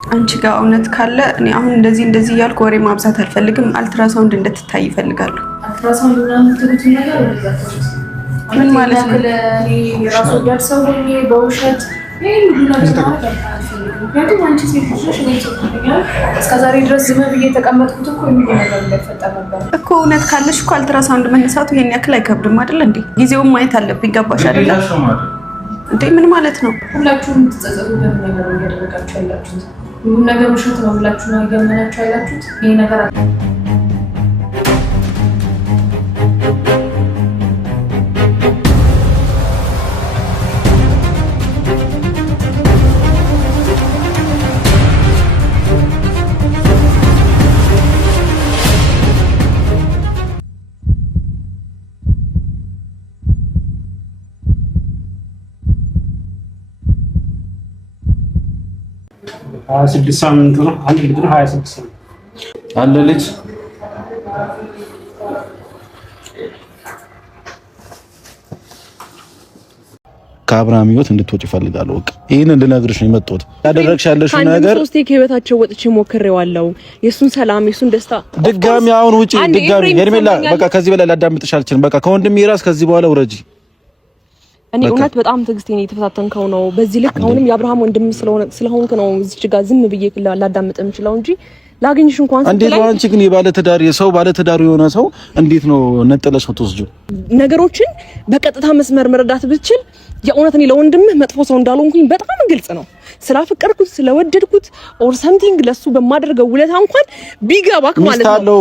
አንቺ ጋር እውነት ካለ እኔ አሁን እንደዚህ እያልኩ ወሬ ማብዛት አልፈልግም። አልትራሳውንድ እንድትታይ ይፈልጋሉ። አልትራሳውንድ ምናምን ትሉት ነገር ወደዛ ምን ማለት ነው? እኔ ራሱ ደርሰው ሆኜ በውሸት ምክንያቱም አንቺ ሴት ልጅ እኔ ሴትኛል እስከዛሬ ድረስ ዝም ብዬ የተቀመጥኩት እኮ የሚሆን ነገር እንዳይፈጠር ነበር እኮ። እውነት ካለሽ እኮ አልትራሳውንድ መነሳቱ ይሄን ያክል አይከብድም አይደል እንዴ? ጊዜውን ማየት አለብኝ። ገባሽ አይደል እንዴ? ምን ማለት ነው? ሁላችሁም ትጸጸቱበት ነገር እያደረጋችሁ ያላችሁት ሁሉም ነገር ውሸት ነው ብላችሁ ነው እያመናችሁ ያላችሁት። ይሄ ነገር 26 ሳምንት ነው። አንድ ልጅ ነው 26 ሳምንት አለ ልጅ ከአብርሃም ህይወት እንድትወጪ እፈልጋለሁ። በቃ ይሄንን ልነግርሽ ነው የመጣሁት። ያደረግሽ ያለሽ ነገር ሶስቴ ከህይወታቸው ወጥቼ ሞክሬዋለሁ። የሱን ሰላም የሱን ደስታ ድጋሚ አሁን ውጪ ድጋሚ ሄርሜላ፣ በቃ ከዚህ በላይ ላዳምጥሽ አልችልም። በቃ ከወንድሜ ራስ ከዚህ በኋላ ውረጂ። እኔ እውነት በጣም ትዕግስቴን የተፈታተንከው ነው። በዚህ ልክ አሁንም የአብርሃም ወንድም ስለሆንክ ነው እዚህ ጋር ዝም ብዬ ላዳምጥ የምችለው እንጂ ላገኝሽ እንኳን እንዴት ነው አንቺ ግን የባለ ትዳር የሰው ባለ ትዳር የሆነ ሰው እንዴት ነው ነጥለሽ ወጥቶስጁ ነገሮችን በቀጥታ መስመር መረዳት ብትችል የእውነት እኔ ለወንድምህ መጥፎ ሰው እንዳልሆንኩኝ በጣም ግልጽ ነው። ስላፈቀርኩት ስለወደድኩት ኦር ሰምቲንግ ለሱ በማደርገው ውለታ እንኳን ቢገባክ ማለት ነው።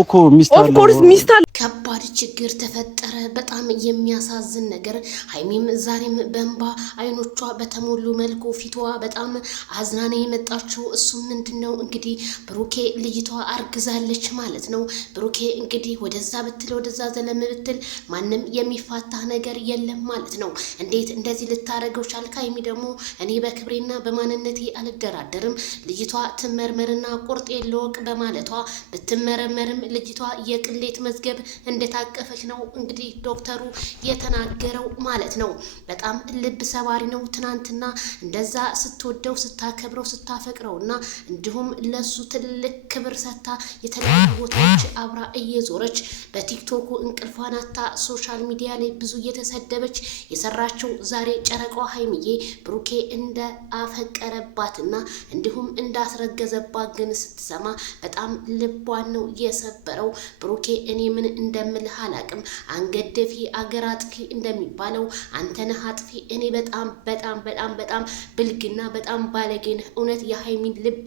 ኦፍ ኮርስ ሚስታል ከባድ ችግር ተፈጠረ። በጣም የሚያሳዝን ነገር። ሀይሚም ዛሬም በእንባ አይኖቿ በተሞሉ መልኩ ፊቷ በጣም አዝናኔ የመጣችው እሱ ምንድነው እንግዲህ ብሩኬ ልጅቷ አርግዛለች ማለት ነው። ብሩኬ እንግዲህ ወደዛ ብትል ወደዛ ዘለም ብትል ማንም የሚፋታ ነገር የለም ማለት ነው። እንዴት እንደዚህ ልታረገው ቻልክ? ሀይሚ ደግሞ እኔ በክብሬና በማንነቴ አልደራደርም፣ ልጅቷ ትመርመርና ቁርጥ የለወቅ በማለቷ ብትመረመርም ልጅቷ የቅሌት መዝገብ እንደታቀፈች ነው እንግዲህ ዶክተሩ የተናገረው ማለት ነው። በጣም ልብ ሰባሪ ነው። ትናንትና እንደዛ ስትወደው ስታከብረው ስታፈቅረውና እንዲሁም ለሱ ትልቅ ክብር ሰታ የተለያዩ ቦታዎች አብራ እየዞረች በቲክቶኩ እንቅልፏን አታ ሶሻል ሚዲያ ላይ ብዙ እየተሰደበች የሰራችው ዛሬ ጨረቃዋ ሀይሚዬ ብሩኬ እንደ አፈቀረባትና እንዲሁም እንዳስረገዘባት ግን ስትሰማ በጣም ልቧን ነው የሰበረው። ብሩኬ እኔ ምን እንደምልህ አላቅም። አንገደፊ አገር አጥፊ እንደሚባለው አንተነህ አጥፊ። እኔ በጣም በጣም በጣም በጣም ብልግና በጣም ባለጌን እውነት የሀይሚን ልብ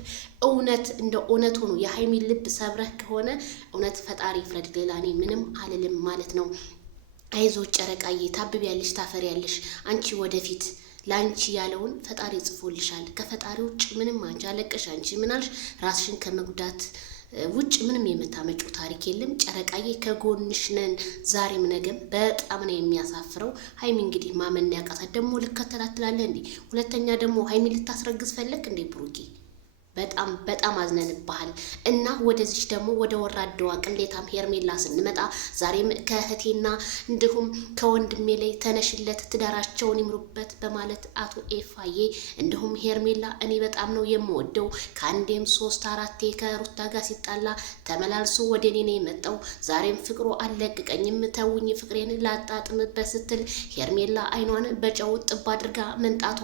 እውነት እንደ እውነት ሆኖ የሀይሚን ልብ ሰብረህ ከሆነ እውነት ፈጣሪ ፍረድ። ሌላ እኔ ምንም አልልም ማለት ነው። አይዞ ጨረቃዬ፣ ታብቢያለሽ፣ ታፈሪያለሽ። አንቺ ወደፊት ላንቺ ያለውን ፈጣሪ ጽፎልሻል። ከፈጣሪ ውጭ ምንም አንቺ አለቀሽ። አንቺ ምናልሽ ራስሽን ከመጉዳት ውጭ ምንም የምታመጪው ታሪክ የለም። ጨረቃዬ ከጎንሽ ነን ዛሬም ነገም። በጣም ነው የሚያሳፍረው። ሀይሚ እንግዲህ ማመን ያቃታት ደግሞ ልከተላትላለህ እንዴ? ሁለተኛ ደግሞ ሀይሚ ልታስረግዝ ፈለክ እንዴ ብሩኬ? በጣም በጣም አዝነንባሃል። እና ወደዚህ ደግሞ ወደ ወራደዋ ቅሌታም ሄርሜላ ስንመጣ ዛሬም ከእህቴና እንዲሁም ከወንድሜ ላይ ተነሽለት ትዳራቸውን ይምሩበት በማለት አቶ ኤፋዬ እንዲሁም ሄርሜላ እኔ በጣም ነው የምወደው ከአንዴም 3-4 ከሩታ ጋር ሲጣላ ተመላልሶ ወደ እኔ ነው የመጣው። ዛሬም ፍቅሩ አለቅቀኝም ተውኝ ፍቅሬን ላጣጥምበት ስትል ሄርሜላ አይኗን በጨው ጥብ አድርጋ መንጣቷ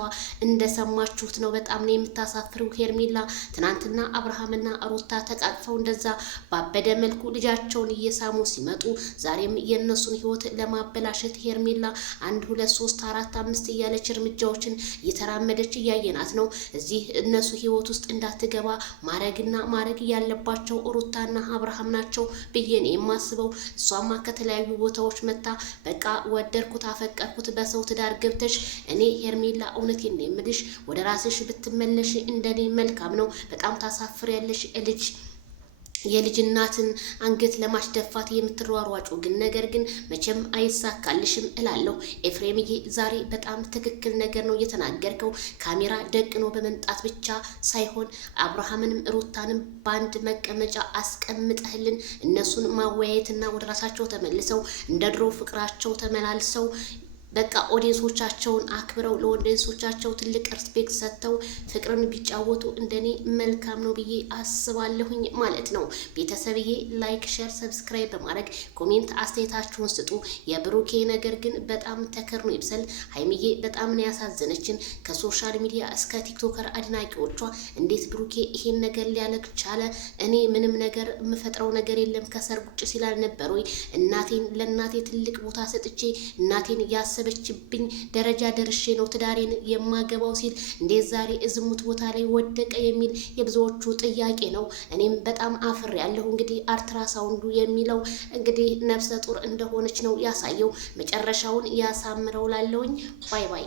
እንደሰማችሁት ነው። በጣም ነው የምታሳፍረው ሄርሜላ። ትናንትና አብርሃምና ሩታ ተቃቅፈው እንደዛ ባበደ መልኩ ልጃቸውን እየሳሙ ሲመጡ ዛሬም የነሱን ህይወት ለማበላሸት ሄርሜላ 1 2 3 4 5 እያለች እርምጃዎችን እየተራመደች እያየናት ነው። እዚህ እነሱ ህይወት ውስጥ እንዳትገባ ማረግ ያለባቸው ሩታና አብርሃም ናቸው ብዬ ነው የማስበው። እሷማ ከተለያዩ ቦታዎች መታ በቃ ወደድኩት አፈቀርኩት በሰው ትዳር ገብተሽ እኔ ሄርሜላ እውነቴን ነው የምልሽ ወደ ራስሽ ብትመለሽ እንደኔ መልካም ነው። በጣም ታሳፍሪያለሽ ልጅ የልጅ እናትን አንገት ለማስደፋት የምትሯሯጩ ግን ነገር ግን መቼም አይሳካልሽም እላለሁ። ኤፍሬምዬ ዛሬ በጣም ትክክል ነገር ነው የተናገርከው። ካሜራ ደቅኖ በመንጣት ብቻ ሳይሆን አብርሃምንም ሩታንም በአንድ መቀመጫ አስቀምጠህልን እነሱን ማወያየትና ወደ ራሳቸው ተመልሰው እንደ ድሮ ፍቅራቸው ተመላልሰው በቃ ኦዲየንሶቻቸውን አክብረው ለኦዲየንሶቻቸው ትልቅ ሪስፔክት ሰጥተው ፍቅርን ቢጫወቱ እንደኔ መልካም ነው ብዬ አስባለሁኝ ማለት ነው። ቤተሰብዬ ላይክ፣ ሼር፣ ሰብስክራይብ በማድረግ ኮሜንት አስተያየታችሁን ስጡ። የብሩኬ ነገር ግን በጣም ተከርኖ ይብሰል። ሀይሚዬ በጣም ነው ያሳዘነችን። ከሶሻል ሚዲያ እስከ ቲክቶከር አድናቂዎቿ እንዴት ብሩኬ ይሄን ነገር ሊያለቅ ቻለ? እኔ ምንም ነገር የምፈጥረው ነገር የለም ከሰርግ ውጭ ሲላል ነበር ወይ? ለእናቴ ትልቅ ቦታ ሰጥቼ እናቴን ያሰበችብኝ ደረጃ ደርሼ ነው ትዳሬን የማገባው ሲል እንዴት ዛሬ ዝሙት ቦታ ላይ ወደቀ የሚል የብዙዎቹ ጥያቄ ነው። እኔም በጣም አፍሬ ያለሁ። እንግዲህ አልትራሳውንዱ የሚለው እንግዲህ ነፍሰ ጡር እንደሆነች ነው ያሳየው። መጨረሻውን ያሳምረው ላለውኝ። ባይ ባይ።